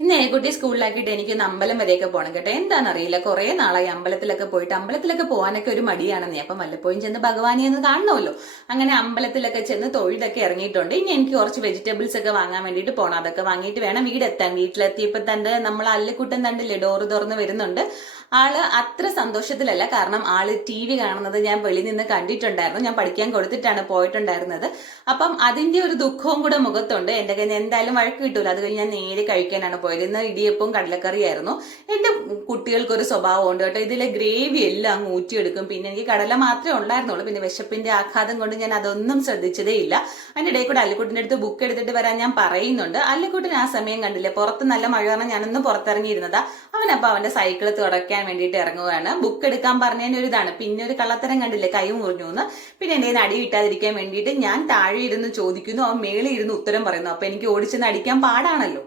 ഇന്ന് ഏകുട്ടി സ്കൂളിലാക്കിയിട്ട് എനിക്ക് ഇന്ന് അമ്പലം വരെയൊക്കെ പോകണം കേട്ടോ. എന്താണെന്നറിയില്ല. കുറേ നാളായി അമ്പലത്തിലൊക്കെ പോയിട്ട് അമ്പലത്തിലൊക്കെ പോകാനൊക്കെ ഒരു മടിയാണെന്നേ അപ്പം വല്ലപ്പോഴും ചെന്ന് ഭഗവാനെ ഒന്ന് കാണണമല്ലോ. അങ്ങനെ അമ്പലത്തിലൊക്കെ ചെന്ന് തൊഴിലൊക്കെ ഇറങ്ങിയിട്ടുണ്ട്. ഇനി എനിക്ക് കുറച്ച് വെജിറ്റബിൾസ് ഒക്കെ വാങ്ങാൻ വേണ്ടിയിട്ട് പോകണം അതൊക്കെ വാങ്ങിയിട്ട് വേണം. വീടെത്താൻ. വീട്ടിലെത്തിയപ്പോൾ തന്നെ നമ്മൾ അല്ലിക്കുട്ടൻ തണ്ടില്ലേ ഡോറ് തുറന്ന് വരുന്നുണ്ട്. ആൾ അത്ര സന്തോഷത്തിലല്ല. കാരണം ആൾ ടി വി കാണുന്നത് ഞാൻ വെളിയിൽ നിന്ന് കണ്ടിട്ടുണ്ടായിരുന്നു. ഞാൻ പഠിക്കാൻ കൊടുത്തിട്ടാണ് പോയിട്ടുണ്ടായിരുന്നത്. അപ്പം അതിന്റെ ഒരു ദുഃഖവും കൂടെ മുഖത്തുണ്ട്. എന്റെ കയ്യിൽ നിന്ന് എന്തായാലും വഴക്ക് കിട്ടൂല. അത് കഴിഞ്ഞ് ഞാൻ നേരെ കഴിക്കാനാണ് പോയത്. ഇന്ന് ഇടിയപ്പവും കടലക്കറിയായിരുന്നു. എന്റെ കുട്ടികൾക്കൊരു സ്വഭാവം ഉണ്ട് കേട്ടോ. ഇതിലെ ഗ്രേവി എല്ലാം അങ്ങ് ഊറ്റിയെടുക്കും. പിന്നെ എനിക്ക് കടല മാത്രമേ ഉണ്ടായിരുന്നുള്ളൂ. പിന്നെ വിശപ്പിന്റെ ആഘാതം കൊണ്ട് ഞാൻ അതൊന്നും ശ്രദ്ധിച്ചതേ ഇല്ല. അതിന്റെ ഇടയിൽ കൂടെ അല്ലിക്കുട്ടിന്റെ അടുത്ത് ബുക്ക് എടുത്തിട്ട് വരാൻ ഞാൻ പറയുന്നുണ്ട്. അല്ലിക്കുട്ടിന് ആ സമയം കണ്ടില്ലേ? പുറത്ത് നല്ല മഴ കാരണം ഞാനൊന്ന് പുറത്തിറങ്ങിയിരുന്നതാ. അവനപ്പോ അവന്റെ സൈക്കിൾ തുടക്കാൻ വേണ്ടിയിട്ട് ഇറങ്ങുകയാണ്. ബുക്ക് എടുക്കാൻ പറഞ്ഞതിന് ഒരു ഇതാണ്. പിന്നെ ഒരു കള്ളത്തരം കണ്ടില്ലേ? കൈ മുറിഞ്ഞു എന്ന് പിന്നെ എന്റെ അടി കിട്ടാതിരിക്കാൻ വേണ്ടിയിട്ട് ഞാൻ താഴെ ഇരുന്ന് ചോദിക്കുന്നു. അവൻ മേളിൽ ഇരുന്ന് ഉത്തരം പറയുന്നു. അപ്പൊ എനിക്ക് ഓടിച്ചെന്ന് അടിക്കാൻ പാടാണല്ലോ.